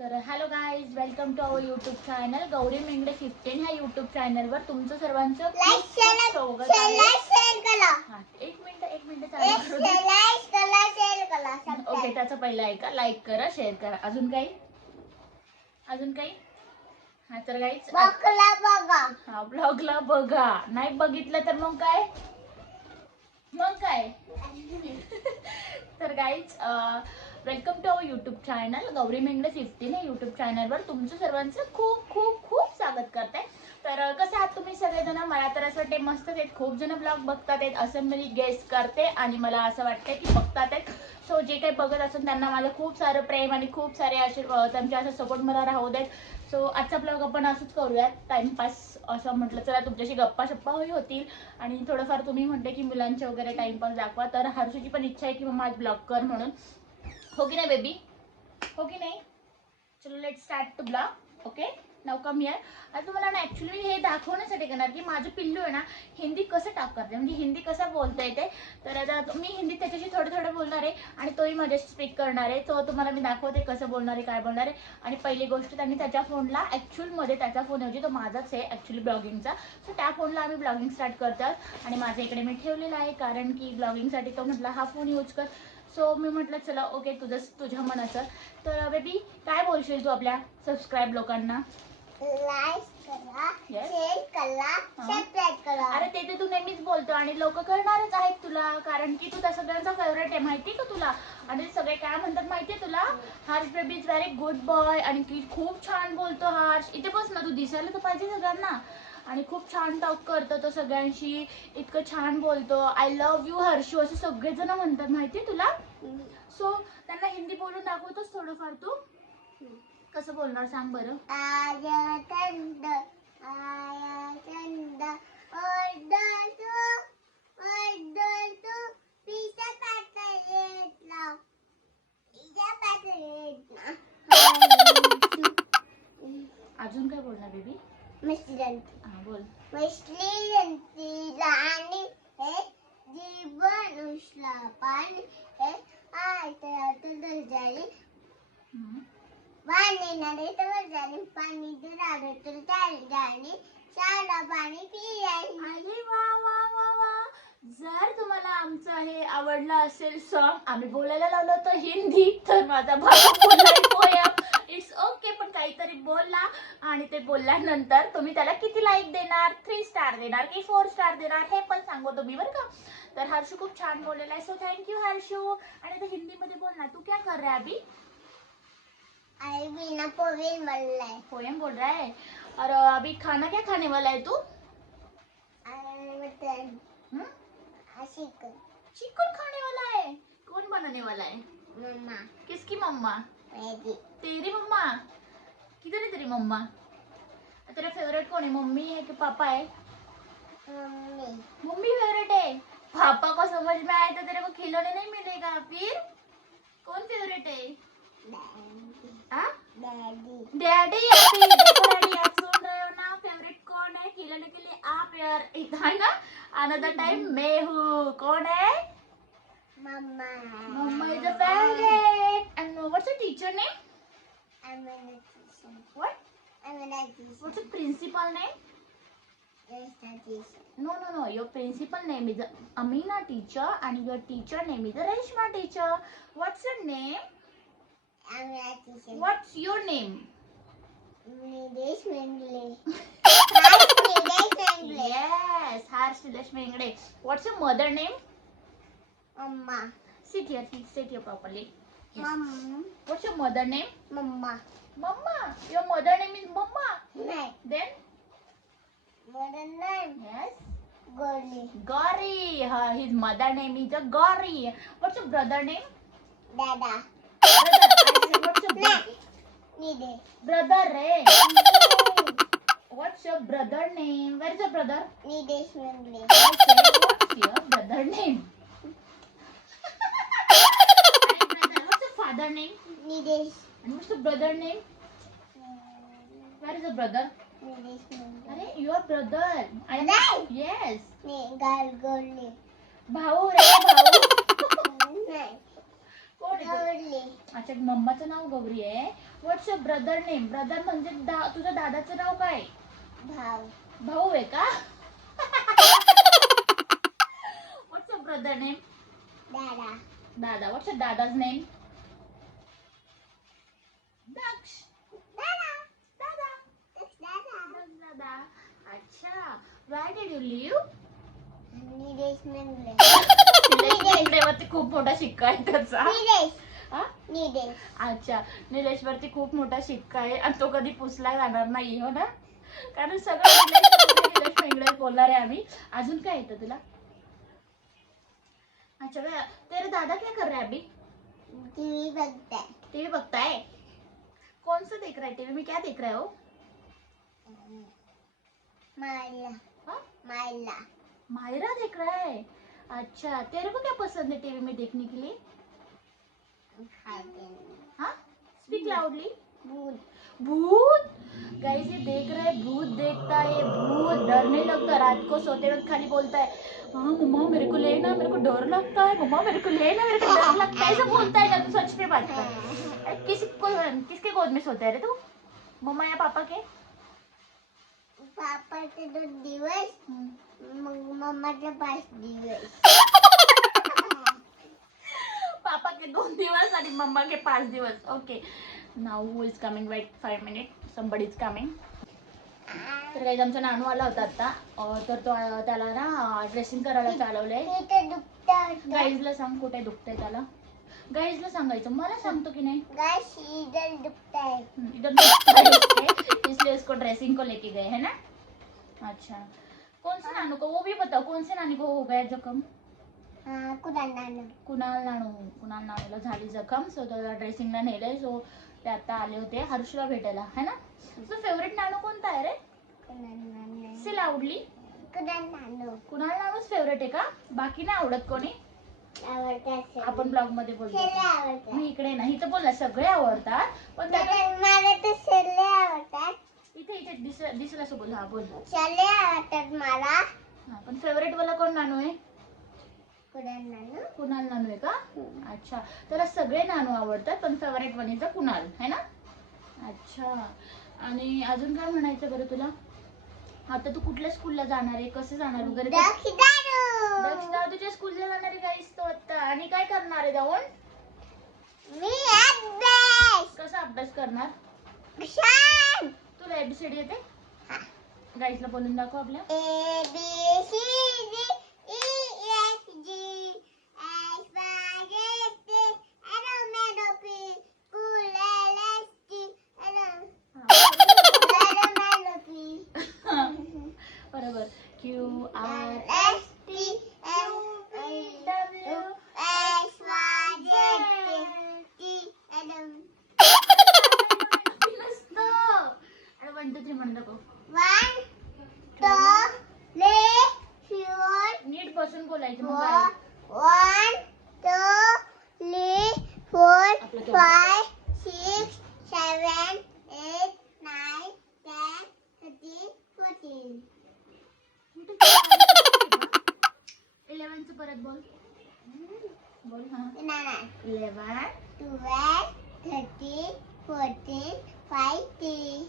तर hello guys welcome to our YouTube channel Gauri Mengade fifteen ह्या YouTube चॅनलवर तुमचं सर्वांचं स्वागत आहे. एक मिनिट एक मिनिट ओके त्याचं पहिलं ऐका. लाईक करा शेअर करा. अजून काही? अजून काही? हा तर बघला बघा. हा ब्लॉगला बघा. नाही बघितलं तर मग काय? मग काय? तर guys welcome to our YouTube channel Gauri Mengade fifteen या यूट्यूब चॅनलवर तुमचं सर्वांचं खूप खूप खूप स्वागत करते. तर कसं आहात तुम्ही सगळेजण? मला तर असं वाटते मस्त आहेत. खूप जण ब्लॉग बघतात आहेत. असं मी गेस्ट करते आणि मला असं वाटतं की बघतात आहेत. सो जे काही बघत असून त्यांना माझं खूप सारं प्रेम आणि खूप सारे असे त्यांचे असं सपोर्ट मला राहू देत. सो आजचा ब्लॉग आपण असंच करूयात. टाइमपास असं म्हटलं चला तुमच्याशी गप्पा शप्पा होई होतील. आणि थोडंफार तुम्ही म्हणते की मुलांचे वगैरे टाईमपास दाखवा. तर हर्षूची पण इच्छा आहे की मग आज ब्लॉग कर म्हणून. हो की नाही बेबी हो की नाही? चलो let start to blog okay now come यार आता तुम्हाला ना ॲक्च्युली मी हे दाखवण्यासाठी करणार की माझं पिल्लू आहे ना हिंदी कसं टाक करते? म्हणजे हिंदी कसं बोलता येते? तर आता मी हिंदी त्याच्याशी थोडं थोडं बोलणार आहे आणि तोही माझ्याशी स्पीक करणार आहे. तो तुम्हाला मी दाखवते कसं बोलणार आहे काय बोलणार आहे. आणि पहिली गोष्ट त्यांनी त्याच्या फोनला ॲक्च्युअलमध्ये त्याचा फोन ऐवजी तो माझाच आहे ॲक्च्युली ब्लॉगिंगचा सो त्या फोनला आम्ही ब्लॉगिंग स्टार्ट करतात आणि माझ्या इकडे मी ठेवलेला आहे कारण की ब्लॉगिंगसाठी तो म्हटला हा फोन यूज कर. सो मी म्हटलं चला ओके तुझं तुझ्या मनाचं. तर बेबी काय बोलशील तू आपल्या सबस्क्राईब लोकांना? अरे ते ते तू नेहमीच बोलतो आणि लोक करणारच आहेत तुला कारण की तू त्या सगळ्यांचा फेवरेट आहे माहिती का तुला? आणि सगळे काय म्हणतात माहितीये तुला? Harsh baby is very good boy आणि की खूप छान बोलतो हर्ष इथे बस ना तू दिसायला तर पाहिजे सगळ्यांना. आणि खूप छान टॉक करतो तो सगळ्यांशी. इतकं छान बोलतो. आय लव्ह यू हर्षू असं सगळेजण म्हणतात. माहितीये तुला? सो त्यांना हिंदी बोलून दाखवतोस थोडंफार तू. कसं बोलणार सांग बरं. थंड थंड अजून काय बोलणार बेबी? हा बोल. हे जीवन उष्ला पाणी हे. तर झाली. पाणी नळे तर झाली पाणी तर आलं तर चाल झाली शाळा पाणी पियाली अरे वा वा वा वा. जर तुम्हाला आमचं हे आवडलं असेल सॉन्ग आम्ही बोलायला लावलं होतं हिंदी तर माझा भाऊ बोलला आणि ते बोलल्यानंतर तुम्ही त्याला किती लाईक देणार? थ्री स्टार देणार की फोर स्टार देणार? हे पण सांगू तुम्ही बरं का? तर हर्षू खूप छान बोललेला आहे. So thank you Harshu. आणि ते हिंदीमध्ये बोल ना. तू क्या कर रहा है अभी? आई बोल रहा है? और अभी खाना क्या खाने वाला है तू? हम्म? चिकन. खाने वाला है? कौन बनाने वाला है? मम्मा. किसकी मम्मा? तेरी मम्मा? किधर है तेरी मम्मा तेरा फेवरेट कौन है मम्मी है कि पापा है मम्मी मम्मी फेवरेट है पापा को समझ में आए तो तेरे को खिलौने नहीं मिलेगा फिर कौन फेवरेट है डॅडी डैडी आप सुन रहे हो ना फेवरेट कौन है खिलौने के लिए आप यार है ना अनदर टाइम मैं हूँ कौन है mamma mamma is a favorite and what's your teacher name I'm an assistant. what I'm an what's your principal name Yes, assistant. No, no, no. Your principal name is Amina teacher and your teacher name is Reshma teacher. What's your name? I'm assistant. What's your name? Nidesh. Nidesh Yes, Harsh Mengde. What's your mother name? Mama. Sit here, sit here properly. Yes. Mom. What's your mother name? Mama. Mama. Your mother name is Mama. Name. Then? Mother name. Yes. Goli. Gauri. Her, his mother name is a Gauri. What's your brother name? Dada. Brother. What's your brother? Nidesh. Brother, eh? What's your brother name? Where is your brother? Nidesh Mendle. I said, what's your brother name? Where is your brother? Nidesh Mendle. Are your brother? Goli. भाऊ रे भाऊ Name. कोण आहे तो? गौरी अच्छा मम्माचं नाव गौरी आहे what's your brother name brother म्हणजे दा, तुझ्या दादाचं नाव काय भाऊ भाऊ आहे का व्हॉट्स युअर ब्रदर नेम दादा दादा व्हॉट्स युअर दादाज नेम दक्ष दादा दादा दादा दादा अच्छा why did you leave Nilesh Mangle निलेशवरती खूप मोठा शिक्का आहे त्याचा निलेश हा? निलेश अच्छा निलेशवरती खूप मोठा शिक्का आहे आणि तो कधी पुसला जाणार नाही हो ना कारण सगळं निलेश निलेश बोलणार आहे आम्ही अजून काय येतं तुला अच्छा वे- तेरे दादा क्या कर रहे हैं अभी टीव्ही बघताय टीवी बघताय कौन सा देख रहा है? टीवी में क्या देख रहे हो? मायला। हाँ? मायला। मायरा देख रहा है? अच्छा तेरे को क्या पसंद है टीवी में देखने के लिए? हाँ? स्पीक लाउडली भूत। भूत? गाइस ये देख रहे भूत देखता है भूत। डरने लगता है रात को सोते वक्त खाली बोलता है हाँ मम्मा मेरे को लेना मेरे को डर लगता है मम्मा मेरे को लेना मेरे को डर लगता है। ऐसा बोलता है बात कर अरे किसी को किसके गोद में सोता है रे तू? मम्मा या पापा के? पापाचे दोन दिवस मग मम्माचे पाच दिवस। पापा के दोन दिवस आणि मम्मा के पाच दिवस. Okay now who is coming wait five minute somebody is coming तर काही आमचा नानू आला होता आता तर तो त्याला ना ड्रेसिंग करायला चालवलंय. गाईजला सांग कुठे दुखतंय त्याला. गाईजला सांगायचं. मला सांगतो की नाही. हम्म, इधर इसके, इसलिए इसको ड्रेसिंग को लेके गए है ना? अच्छा. कौन से नानू को? वो भी बताओ कौन से नानी को हो गया जखम? हा कुणाला कुणाल नानू. कुणाल झाली जखम सो त्याला ड्रेसिंगला नेलंय सो ते आता आले होते हर्षला भेटायला है ना? तुझं फेवरेट नानू कोणता आहे रे? कुणाला से लावडली कुणाला कुणाल नानूच फेवरेट आहे का? बाकी नाही आवडत कोणी? आवडतात आपण ब्लॉगमध्ये बोलतो मी इकडे नाही तर बोलला सगळे आवडतात. पण मला तर शेले आवडतात. इथे इथे दिस दिसला असं बोल हा बोल. शेले आवडतात मला. पण फेवरेट वाला कोण नानू आहे? कुणाला कुणाल नानू आहे का? अच्छा. त्याला सगळे नानू आवडतात पण फेवरेट वनीचा कुणाल है ना? अच्छा. आणि अजून काय म्हणायचं बरं तुला? आता तू कुठल्या स्कूलला जाणार आहे? कसं जाणार वगैरे? ते- दक्ष दक्षिणारू दादा तुझ्या स्कूलला जाणार आहे गाईस तो आता. आणि काय करणार आहे जाऊन मी अभ्यास. कसा अभ्यास करणार? छान तुला एबीसीडी येते? गाईसला बोलून दाखव आपल्या. A B C D E F G H Y J K L M N O P Q R S T L M L M N O P. बरोबर. क्यू आर बोल बोल हां eleven twelve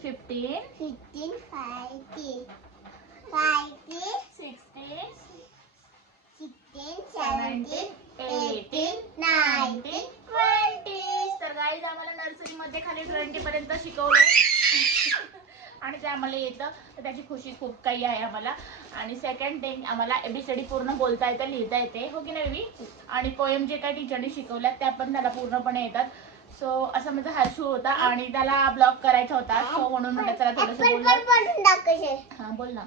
fifteen fifteen fifteen fifteen sixteen sixteen eighteen nineteen twenty तर guys आम्हाला नर्सरीमध्ये खाली ट्वेंटीपर्यंत शिकवलं आणि ते आम्हाला येतं तर त्याची खुशी खूप काही आहे आम्हाला. आणि सेकंड थिंग आम्हाला एबीसीडी पूर्ण बोलता येतं लिहिता येते. हो की नाही? आणि पोएम जे काही टीचरने शिकवल्या त्या पण त्याला पूर्णपणे येतात. सो असा माझा हर्षू होता आणि त्याला ब्लॉग करायचा होता. सो म्हणून म्हटलं चला थोडंसं. हा बोल ना.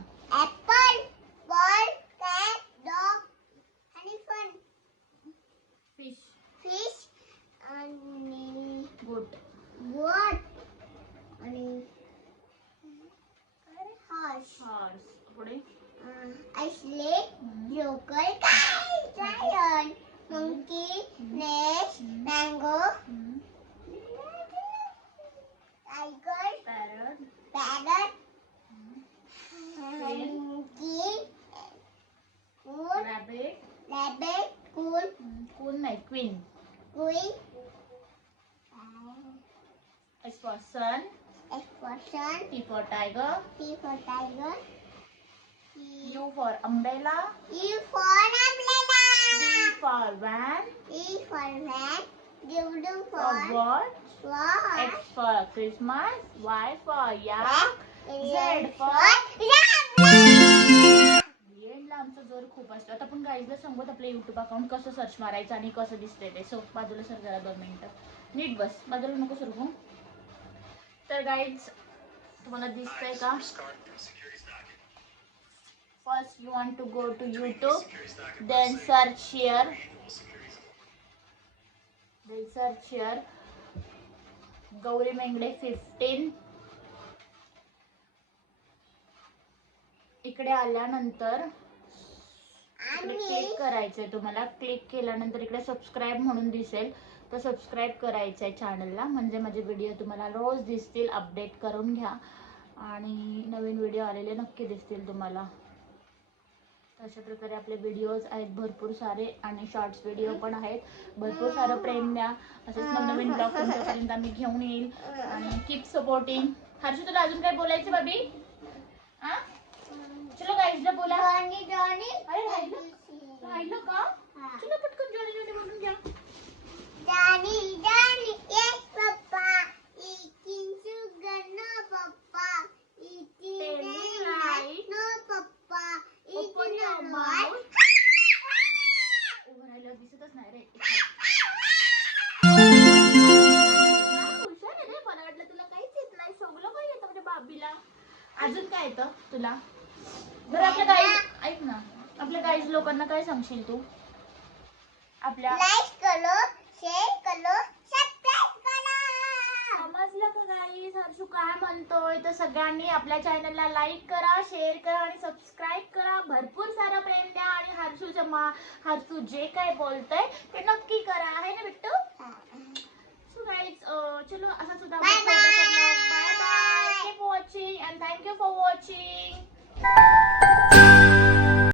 आणि. फिश Fish, आणि आणि horse. Horse. Ready? Uh, I sleep, joker, lion, monkey, nest, mango, tiger, parrot, parrot, monkey, cool, rabbit, rabbit, cool, cool này queen, queen, explosion. T for tiger. U for umbrella E for V umbrella. for van E for van. W for for watch watch. X for Christmas Y for yak Z for एंडला आमचा जोर खूप असतो आता आपण गाईजला सांगत आपलं YouTube account कसं सर्च मारायचं आणि कसं दिसतंय ते सो बाजूला सर जरा दोन मिनिटं नीट बस बाजूला नको सर तर गाईज तुम्हाला दिसतंय का? First you want to go to YouTube then search share then search share Gauri Mengde fifteen इकडे आल्यानंतर क्लिक करायचंय तुम्हाला. क्लिक केल्यानंतर इकडे सबस्क्राईब म्हणून दिसेल. तर सबस्क्राईब करायचंय चॅनलला म्हणजे माझे व्हिडिओ तुम्हाला रोज दिसतील अपडेट करून घ्या. आणि नवीन व्हिडिओ आलेले नक्की दिसतील तुम्हाला. अशा प्रकारे आपले व्हिडिओज आहेत भरपूर सारे आणि शॉर्ट्स व्हिडिओ पण आहेत. भरपूर सारं प्रेम द्या. असेच नवनवीन ब्लॉग तुमच्यापर्यंत आम्ही घेऊन येईल. आणि कीप सपोर्टिंग हर्षू तुला अजून काय बोलायचं बाबी हा चलो गाईजला बोला. अरे राहिलं? राहिलं का? चला पटकन जॉनी जॉनी म्हणून घ्या. अजून काय येतं तुला? बरं आपल्या गाईज ऐक ना. आपल्या गाईज लोकांना काय सांगशील तू? आपल्या Like करो, share करो, subscribe करो. गाईज हर्षू काय म्हणतोय तर सगळ्यांनी आपल्या चॅनलला लाईक करा शेअर करा आणि सबस्क्राईब करा. भरपूर सारं प्रेम द्या आणि हर्षूच्या मा हर्षू जे काय बोलतंय ते नक्की करा. आहे ना बिट्टू? सो गाईज चलो असा सुद्धा. Bye bye keep watching and thank you for watching